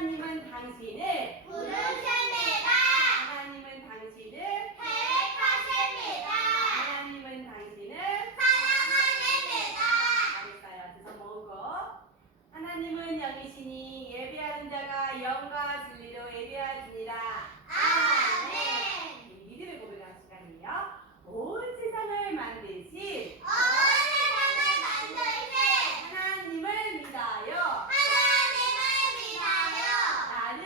하나님은 당신을 부르십니다. 하나님은 당신을 계획하십니다. 하나님은 당신을 사랑하십니다. 잘했어요. 두 손 모으고 하나님은 영이시니 예배하는 자가 영과 진리로 예배하시니라. 아멘. 믿음의 고백하는 시간이에요. 온 세상을 만드신 온 세상을 만드신 하나님을 믿어요. 하나님을 믿어요. 나를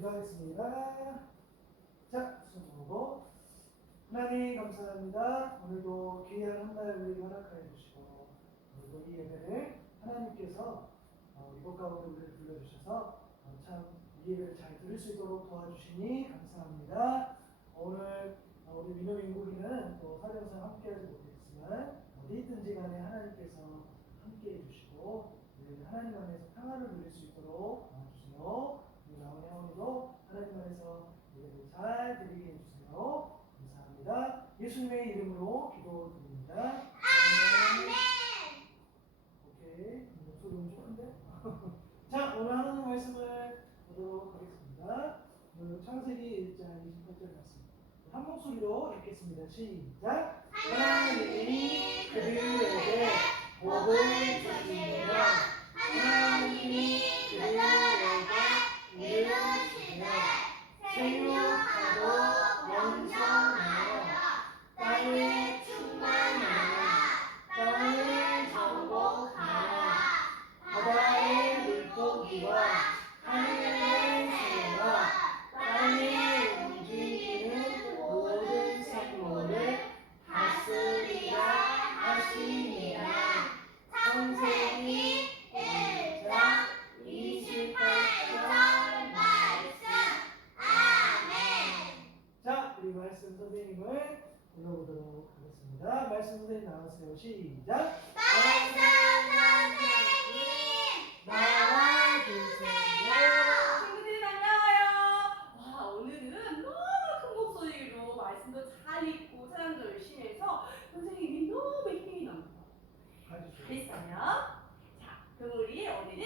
기도하겠습니다. 자, 수고하고 하나님 감사합니다. 오늘도 귀한 한 날 우리에게 허락하여 주시고 오늘도 이 예배를 하나님께서 이곳 가운데 우리를 불러주셔서 참 이 예배를 잘 들을 수 있도록 도와주시니 감사합니다. 오늘 우리 민호 민국이는 또 사령상 함께하지 못했지만 어디 있든지 간에 하나님께서 함께해 주시고 우리는 하나님 안에서 평안을 누릴 수 있도록 도와주세요. 우리 나온 혜원이도 하나님 안에서 예배를 잘 드리게 해주세요. 감사합니다. 예수님의 이름으로 기도드립니다. 아멘. 오케이. 목소리 너무 좋은데? 자, 오늘 하나님 말씀을 보도록 하겠습니다. 오늘 창세기 1장 28절 말씀. 한 목소리로 읽겠습니다. 시작. 하나님이 그들에게 복을 주시며 하나님이 그들에게 이르시되 생육하고 영성하여 땅을 충만하라 땅을 정복하라 바다의 물고기와 하늘의 새와 땅에 움직이는 모든 생물을 다스리라 하시니라. 창세기 1장 28절 말씀. 아멘. 자, 우리 말씀 선생님을 불러보도록 하겠습니다. 말씀 선생님 나와주세요. 시작. 말씀 선생님 나와주세요. 친구들이 반가워요. 와, 오늘은 너무 큰 목소리로 말씀도 잘 읽고 사랑도 열심히 해서 선생님이 너무 힘이 납니다. 가주세요. 잘했어요. 자, 그럼 우리 오늘은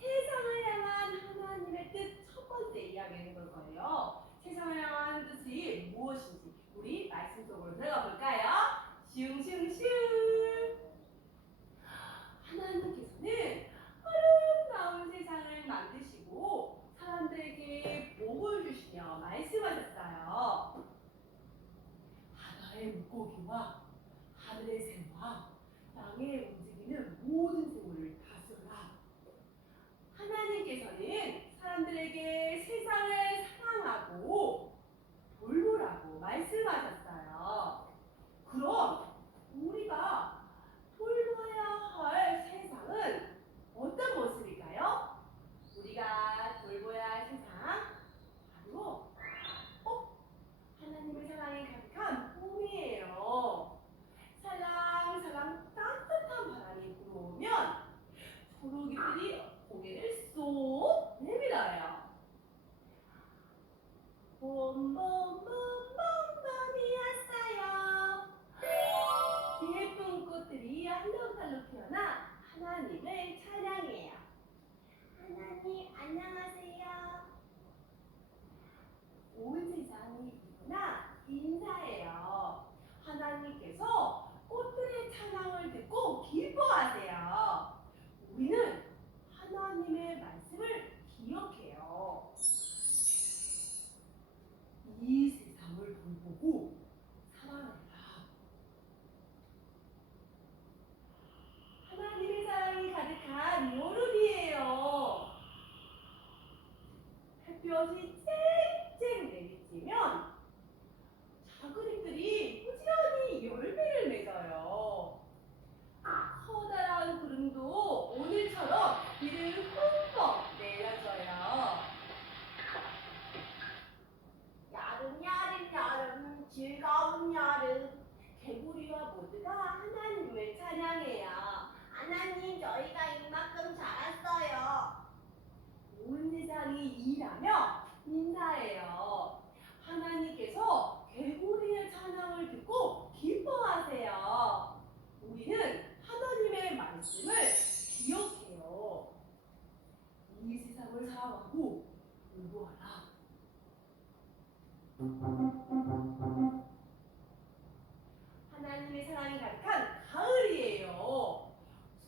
세상을 향한 하나님의 뜻 첫 번째 이야기 해볼 거예요. 세상을 향한 뜻이 무엇인지 우리 말씀 속으로 들어가 볼까요? 슝슝슝. 하나님께서는 아름다운 세상을 만드시고 사람들에게 복을 주시며 말씀하셨어요. 바다의 물고기와 하늘의 새와 땅에 움직이는 모든 생물을 다스려라. 하나님께서는 사람들에게 세상을 사랑하고 돌보라고 말씀하셨어요. 그럼 우리가 돌봐야 할 세상은 어떤 모습일까요? 우리가 돌봐야 할 세상 바로 하나님의 사랑이 가득한 봄이에요. 살랑살랑 따뜻한 바람이 불어오면 초록이들이 고개를 쏙 내밀어요. 봄봄봄봄봄이 왔어요. 예쁜 꽃들이 알록달록 피어나 하나님을 찬양해요. 하나님 안녕하세요. 온 세상이 일어나 인사해요. 하나님께서 꽃들의 찬양을 듣고 기뻐하세요. 우리는 하나님의 말씀을 기억해요. 이 세상을 돌보고 사랑해라. 하나님의 사랑이 가득한 여름이에요. 햇볕이 쨍쨍 내리쬐면 작은 잎들이 부지런히 열매를 맺어요. 커다란 구름도 오늘처럼 비를 흠뻑 내려줘요. 여름 즐거운 여름 개구리와 모두가 하나님을 찬양해요. 하나님 저희가 이만큼 자랐어요. 온 세상이 일하며 인사해요. 하나님께서 개구리의 찬양을 듣고 기뻐하세요. 우리는 하나님의 말씀을 기억해요. 이 세상을 사랑하고 공부하라. 하나님의 사랑이 가득한 가을이에요.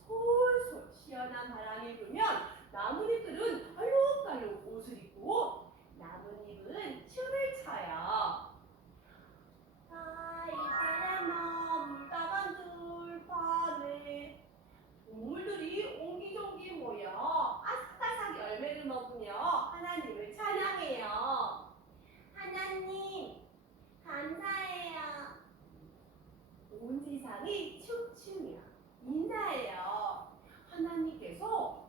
솔솔 시원한 바람이 불면 나뭇잎들은 알록달록 옷을 입고 나뭇잎은 춤을 춰요. 이들의 너무 따간 들판에 동물들이 옹기종기 모여 아삭아삭 열매를 먹으며 하나님을 찬양해요.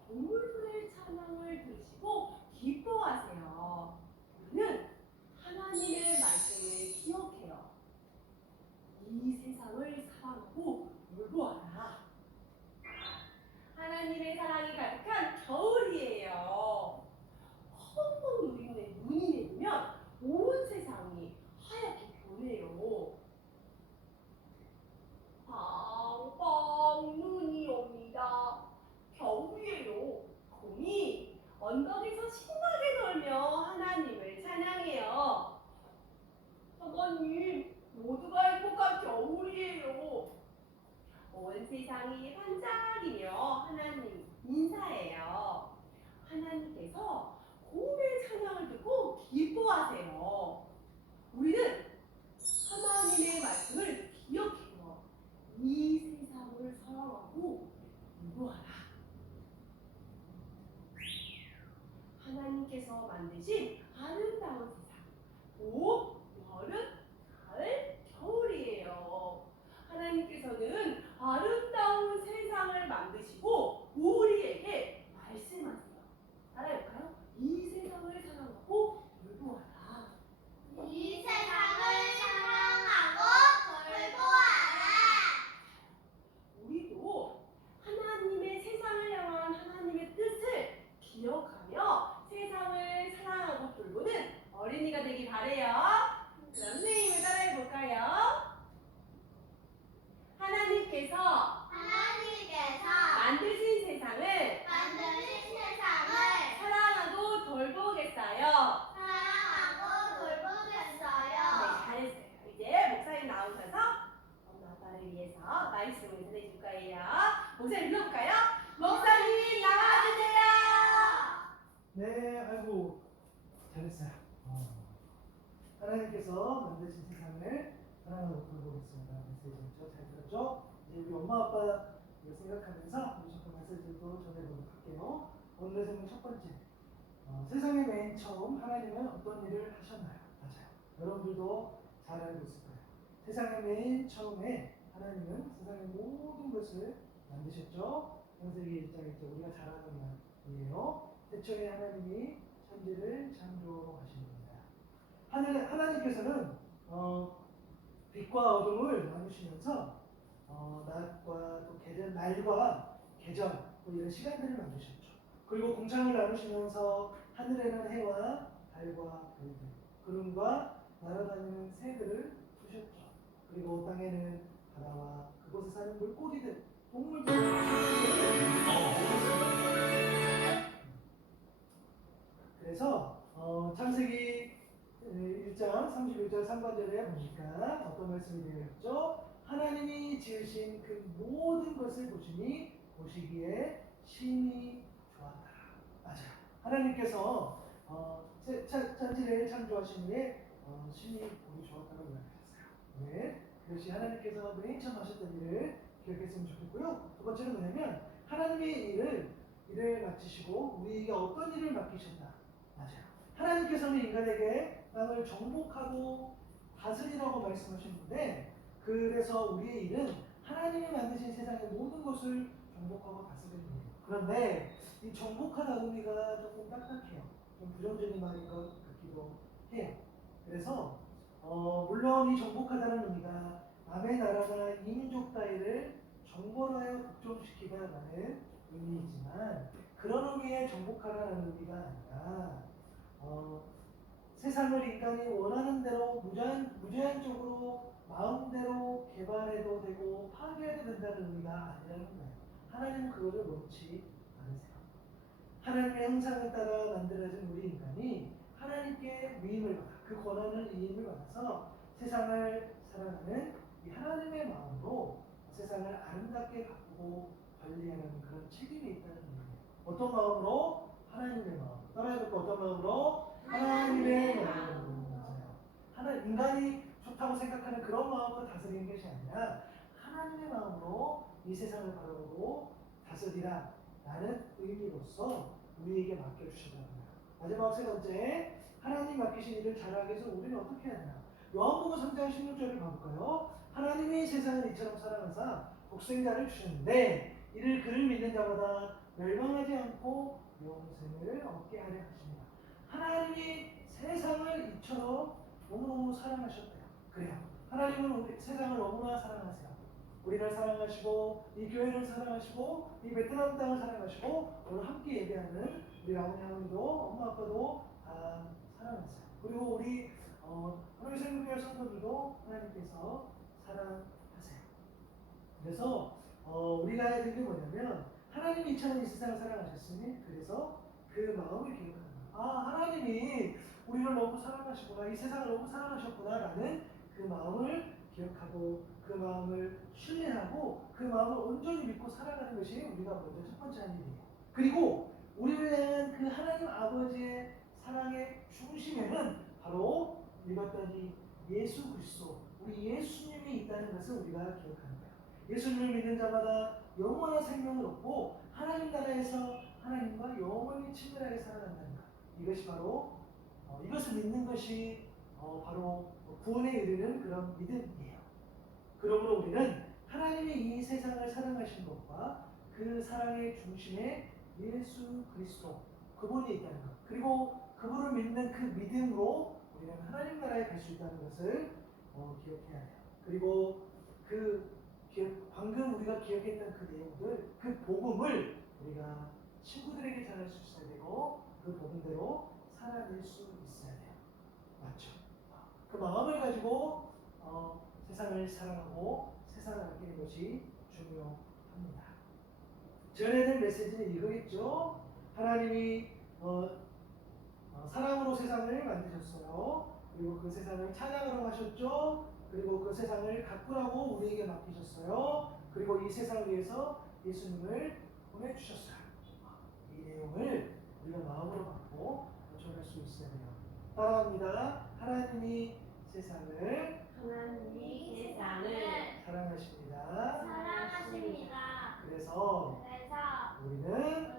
동물들의 찬양을 들으시고 기뻐하세요. 우리는 하나님의 말씀을 기억해요. 이 세상을 사랑하고 돌보아라. 하나님의 사랑이 가득한 겨울이에요. 한번 우리의 눈이 내리면 온 세상이 하얗게 변해요. 빵빵 눈이 옵니다. 겨울이에요. 곰이 언덕에서 신나게 놀며 하나님을 찬양해요. 하나님, 모두가 행복한 겨울이에요. 온 세상이 반짝이며 하나님 인사해요. 하나님께서 곰의 찬양을 듣고 기뻐하세요. 우리는 하나님의 말씀을 기억해요. 이 세상을 사랑하고 공부하라. 하나님께서 만드신 아름다운 세상, 봄, 여름, 가을, 겨울이에요. 하나님께서는 아름다운 세상을 만드시고 우리에게 말씀하세요. 따라해볼까요? 이 세상을 사랑하고 돌보아라. 이 세상을 사랑하고 돌보아라. 우리도 하나님의 세상을 향한 하나님의 뜻을 기억하며 세상을 사랑하고 돌보는 어린이가 되기 바래요. 그럼 선생님을 따라해볼까요? 하나님께서 만드신 세상을 만드신 세상을 사랑하고 돌보겠어요. 사랑하고 돌보겠어요. 네, 잘했어요. 이제 목사님 나오셔서 엄마 아빠를 위해서 말씀을 전해줄 거예요. 목사님 불러볼까요? 목사님 나와주세요. 네, 아이고 잘했어요. 하나님께서 만드신 세상을 사랑하고 돌보겠습니다. 메시지죠. 잘 들었죠? 이제 우리 엄마 아빠 생각하면서 우리 잠깐 메시지도 전해보도록 할게요. 오늘의 설명 첫 번째. 세상에 맨 처음 하나님은 어떤 일을 하셨나요? 맞아요. 여러분들도 잘 알고 있을 거예요. 세상에 맨 처음에 하나님은 세상의 모든 것을 만드셨죠. 창세기 1장 1절 우리가 잘 아는 말이에요. 태초에 하나님이 천지를 창조하신 겁니다. 하나님께서는 빛과 어둠을 나누시면서 낮과 또 날과 계절 또 이런 시간들을 만드셨죠. 그리고 공창을 나누시면서 하늘에는 해와 달과 별들, 구름과 날아다니는 새들을 두셨죠. 그리고 땅에는 바다와 그곳에 사는 물고기들, 동물들. 그래서 창세기 1장 31절 3번절에 보니까 어떤 말씀이 되어 있죠? 하나님이 지으신 그 모든 것을 보시기에 심히 좋았다. 맞아요. 하나님께서 천지를 창조하신 후에 심히 보기 좋았다고 이야기했어요. 네. 그것이 하나님께서 맨 처음 하셨던 일을 기억했으면 좋겠고요. 두 번째는 뭐냐면 하나님의 일을 마치시고 우리에게 어떤 일을 맡기셨나. 맞아요. 하나님께서는 인간에게 땅을 정복하고 다스리라고 말씀하셨는데 그래서 우리의 일은 하나님이 만드신 세상의 모든 것을 정복하고 다스리는 일이에요. 그런데 이 정복하다 의미가 조금 딱딱해요. 좀 부정적인 말인 것 같기도 해요. 그래서 물론 이 정복하다는 의미가 남의 나라나 이민족 따위를 정벌하여 복종시키다라는 의미이지만 그런 의미의 정복하라는 의미가 아니라 세상을 인간이 원하는 대로 무제한적으로 마음대로 개발해도 되고 파괴해도 된다는 의미가 아니라는 거예요. 하나님은 그거를 원치 않으세요. 하나님의 형상을 따라 만들어진 우리 인간이 하나님께 위임을 받아 그 권한을 위임을 받아서 세상을 사랑하는 이 하나님의 마음으로 세상을 아름답게 가꾸고 관리하는 그런 책임이 있다는 의미예요. 어떤 마음으로? 하나님의 마음. 따라해볼까? 어떤 마음으로? 하나님의 마음으로. 맞아요. 인간이 좋다고 생각하는 그런 마음으로 다스리는 것이 아니라 하나님의 마음으로 이 세상을 바라보고 다스리라 라는 의미로서 우리에게 맡겨주시더라고요. 마지막 세 번째, 하나님 맡기신 일을 잘하기 위해서 우리는 어떻게 해야 되나? 요한복음 3장 16절을 봐볼까요? 하나님이 세상을 이처럼 사랑하사 독생자를 주셨는데 이를 그를 믿는 자마다 멸망하지 않고 믿음을 얻게 하려 하십니다. 하나님이 세상을 이처럼 너무너무 사랑하셨대요. 그래요. 하나님은 우리 세상을 너무나 사랑하세요. 우리를 사랑하시고 이 교회를 사랑하시고 이 베트남 땅을 사랑하시고 오늘 함께 예배하는 우리 아버지 할머니도 엄마 아빠도 다 사랑하세요. 그리고 우리 하나님 생명교회 성도들도 하나님께서 사랑하세요. 그래서 우리가 해야 될 게 뭐냐면 하나님이 이처럼 이 세상을 사랑하셨으니 그래서 그 마음을 기억하는 거예요. 아, 하나님이 우리를 너무 사랑하시구나, 이 세상을 너무 사랑하셨구나 라는 그 마음을 기억하고 그 마음을 신뢰하고 그 마음을 온전히 믿고 살아가는 것이 우리가 먼저 첫 번째 할 일이에요. 그리고 우리를 향한 그 하나님 아버지의 사랑의 중심에는 바로 읽었던 이 예수 그리스도, 우리 예수님이 있다는 것을 우리가 기억하는 거예요. 예수님을 믿는 자마다 영원한 생명을 얻고 하나님 나라에서 하나님과 영원히 친밀하게 살아간다는 것. 이것이 바로 이것을 믿는 것이 바로 구원에 이르는 그런 믿음이에요. 그러므로 우리는 하나님이 이 세상을 사랑하신 것과 그 사랑의 중심에 예수 그리스도 그분이 있다는 것, 그리고 그분을 믿는 그 믿음으로 우리는 하나님 나라에 갈 수 있다는 것을 기억해야 해요. 그리고 방금 우리가 기억했던 그 내용들, 그 복음을 우리가 친구들에게 전할 수 있어야 되고 그 복음대로 살아낼 수 있어야 돼요. 맞죠? 그 마음을 가지고 세상을 사랑하고 세상을 아끼는 것이 중요합니다. 전해야 될 메시지는 이거겠죠. 하나님이 사랑으로 세상을 만드셨어요. 그리고 그 세상을 찬양하러 하셨죠. 그리고 그 세상을 가꾸라고 우리에게 맡기셨어요. 그리고 이 세상을 위해서 예수님을 보내주셨어요. 이 내용을 우리가 마음으로 받고 전할 수 있어야 돼요. 따라합니다. 하나님이 세상을 사랑하십니다. 사랑하십니다. 그래서 우리는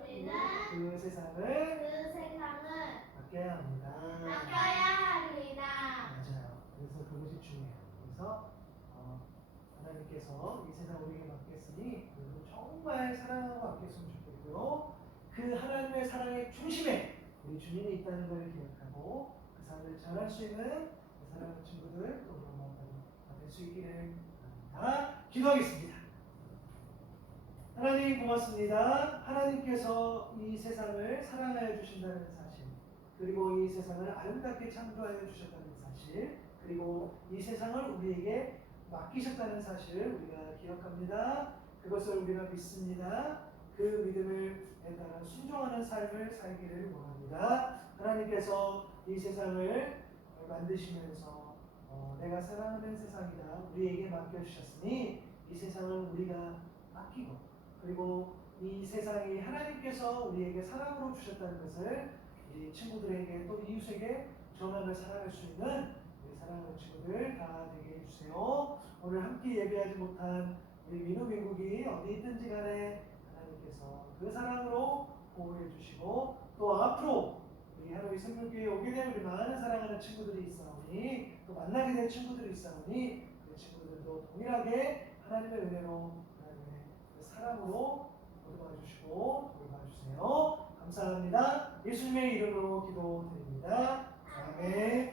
그 세상을 아껴야 합니다. 아껴야 합니다. 맞아요. 그래서 그것이 중요해요. 그래서 하나님께서 이 세상 우리에게 맡겼으니 우리도 정말 사랑하고 아꼈으면 좋겠고요. 그 하나님의 사랑의 중심에 우리 주님이 있다는 걸 기억하고 그 사랑을 전할 수 있는 그 사랑하는 친구들 또 우리 엄마 아빠가 될 수 있기를 바랍니다. 기도하겠습니다. 하나님 고맙습니다. 하나님께서 이 세상을 사랑하여 주신다는 사실, 그리고 이 세상을 아름답게 창조하여 주셨다는 사실, 그리고 이 세상을 우리에게 맡기셨다는 사실을 우리가 기억합니다. 그것을 우리가 믿습니다. 그 믿음을 따라 순종하는 삶을 살기를 원합니다. 하나님께서 이 세상을 만드시면서 내가 사랑하는 세상이다 우리에게 맡겨주셨으니 이 세상을 우리가 아끼고 그리고 이 세상이 하나님께서 우리에게 사랑으로 주셨다는 것을 우리 친구들에게 또 이웃에게 전하며 살아갈 수 있는 우리 사랑하는 친구들 다 되게 해주세요. 오늘 함께 예배하지 못한 우리 민우 민국이 어디 있든지 간에 하나님께서 그 사랑으로 보호해 주시고 또 앞으로 우리 하루의 생명교회에 오게 될 우리 많은 사랑하는 친구들이 있사오니 또 만나게 될 친구들이 있사오니 그 친구들도 동일하게 하나님의 은혜로 하나님의 그 사랑으로 보듬어 주시고 돌봐 주세요. 감사합니다. 예수님의 이름으로 기도드립니다. 아멘.